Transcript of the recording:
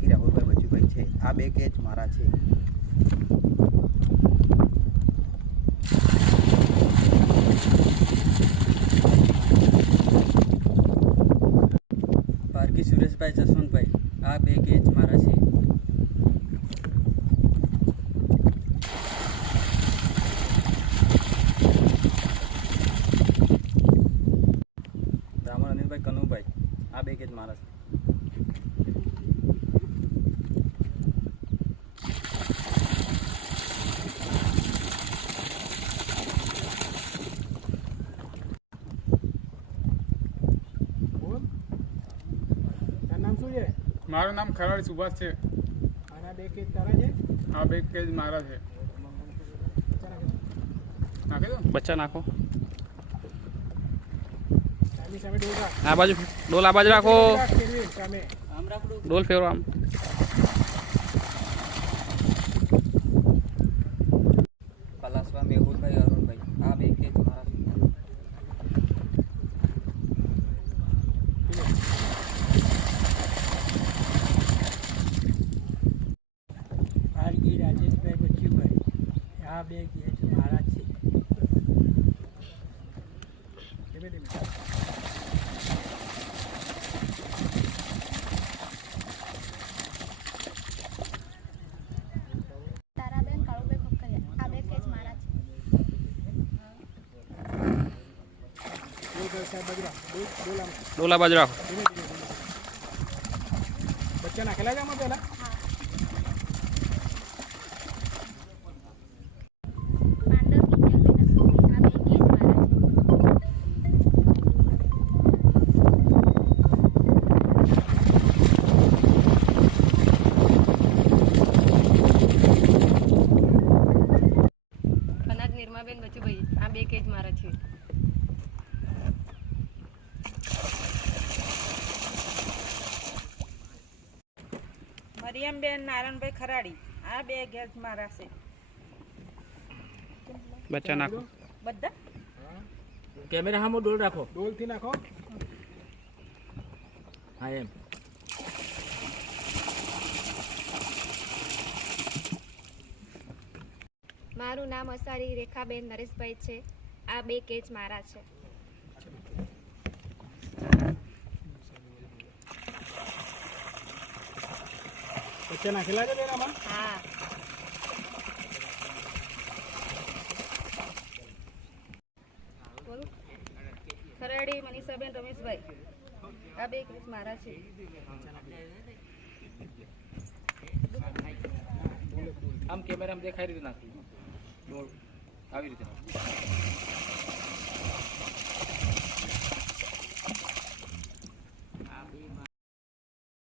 પારકી રાહુલભાઈ બચુભાઈ છે। આ 2 કેચ મારા છે। પારકી સુરેશભાઈ જસવંતભાઈ, આ 2 કેચ મારા છે। બ્રાહ્મણ અનિલભાઈ કનુભાઈ, આ 2 કેચ મારા છે। મારું નામ ખરાડી સુભાષ છે। આના 2 કેચ તારા છે? આ 2 કેચ મારા છે। નાખી દો, બચ્ચા નાખો। સામે ડોલ રાખ, આ બાજુ ડોલ, આ બાજુ રાખો। સામે આમ રાખો, ડોલ ફેરવો આમ। પલાસવા મેહુલભાઈ અરુણભાઈ, આ 2 કેચ મારા છે। પારકી રાજેશભાઈ બચુભાઈ, આ 2 કેચ મારા છે। ધીમે ધીમે તારાબેન કાળુભાઈ ખોખરિયા, આ 2 કેચ મારા છે। ડોલ સાહેબ બાજુ રાખ, ડોલ આમ ડોલ આ બાજુ રાખો। ધીમે ધીમે ધીમે બચ્ચા નાખેલા છે આમાં પહેલા? માંડવ કિંજલભાઈ નસુભાઈ, આ 2 કેચ મારા છે। અનાજ નિર્માબેન બચુભાઈ, આ 2 કેચ મારા છે। મરિયમબેન નારાયણભાઈ ખરાડી, આ 2 કેચ મારા છે। બચ્ચા નાખો। બધા કેમેરા સામે ડોલ રાખો। ડોલથી નાખો। હા, એમ। મારું નામ અસારી રેખાબેન નરેશભાઈ છે। આ 2 કેચ મારા છે। બચ્ચા નાખેલા છે બેન આમાં? હા, બોલો। ખરાડી મનીષાબેન રમેશભાઈ, આ 2 કેચ મારા છે। આમ કેમેરામાં દેખાય રીતે નાખી, ડોલ આવી રીતે નાખી।